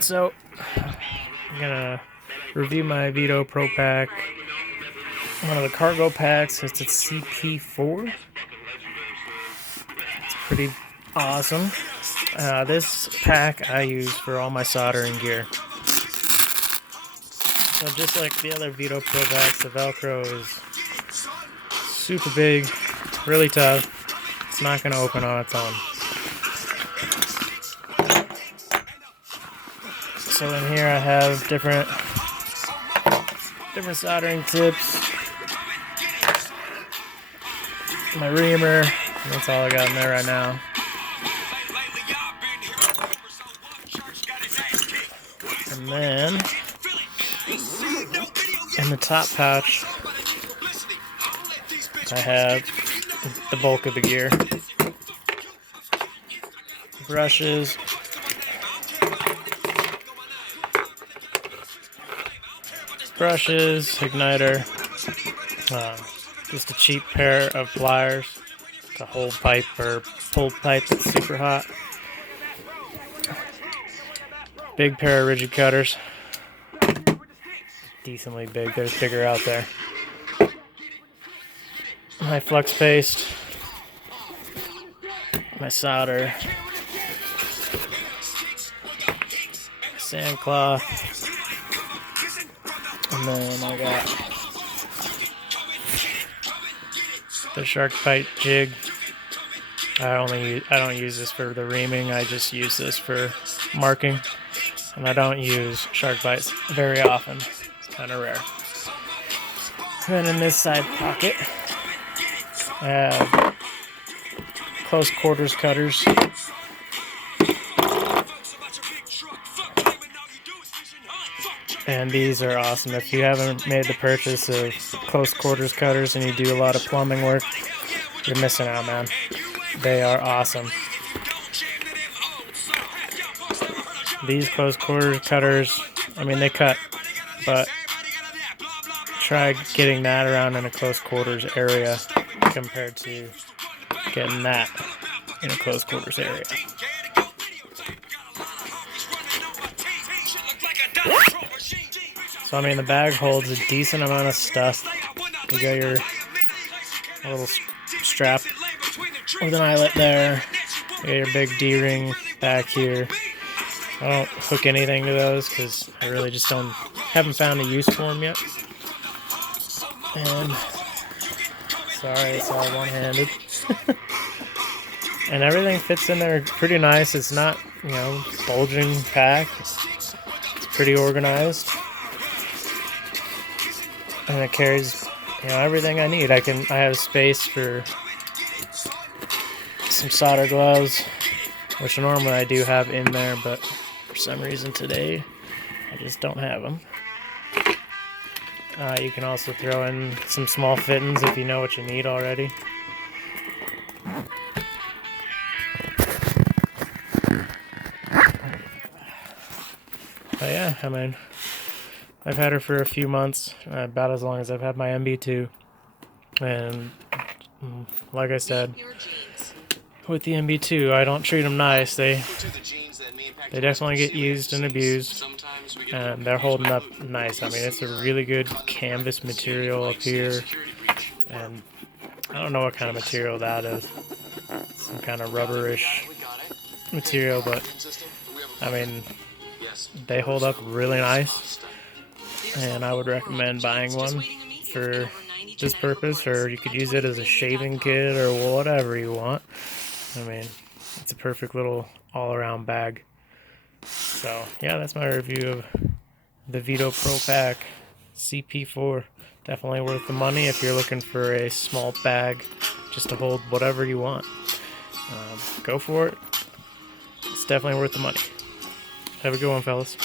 So, I'm gonna review my Veto Pro Pac. One of the cargo packs. It's a CP4. It's pretty awesome. This pack I use for all my soldering gear. So just like the other Veto Pro packs, the Velcro is super big, really tough. It's not going to open on its own. So in here I have different soldering tips. My reamer, that's all I got in there right now. And then in the top pouch I have the bulk of the gear. Brushes, igniter, just a cheap pair of pliers to hold pipe or pulled pipe that's super hot. Big pair of rigid cutters, decently big, there's bigger out there. My flux paste, my solder, sand cloth, and then I got the shark bite jig. I don't use this for the reaming, I just use this for marking, and I don't use shark bites very often. It's kind of rare. And in this side pocket I have close quarters cutters. And these are awesome. If you haven't made the purchase of close quarters cutters and you do a lot of plumbing work, you're missing out, man. They are awesome. These close quarters cutters, I mean, they cut, but try getting that around in a close quarters area compared to getting that in a close quarters area. So I mean, the bag holds a decent amount of stuff. You got your little strap with an eyelet there. You got your big D-ring back here. I don't hook anything to those because I really just haven't found a use for them yet. And sorry, it's all one-handed. And everything fits in there pretty nice. It's not, bulging pack. It's pretty organized. And it carries, everything I need. I have space for some solder gloves, which normally I do have in there, but for some reason today I just don't have them. You can also throw in some small fittings if you know what you need already. But yeah, I mean, I've had her for a few months, about as long as I've had my MB2. And like I said, with the MB2, I don't treat them nice. They definitely get used and abused, and they're holding up nice. I mean, it's a really good canvas material up here, and I don't know what kind of material that is. Some kind of rubberish material, but I mean, they hold up really nice, and I would recommend buying one for this purpose, or you could use it as a shaving kit or whatever you want. I mean, it's a perfect little all-around bag. So yeah, that's my review of the Veto Pro Pac CP4. Definitely worth the money if you're looking for a small bag just to hold whatever you want. Go for it. It's definitely worth the money. Have a good one, fellas.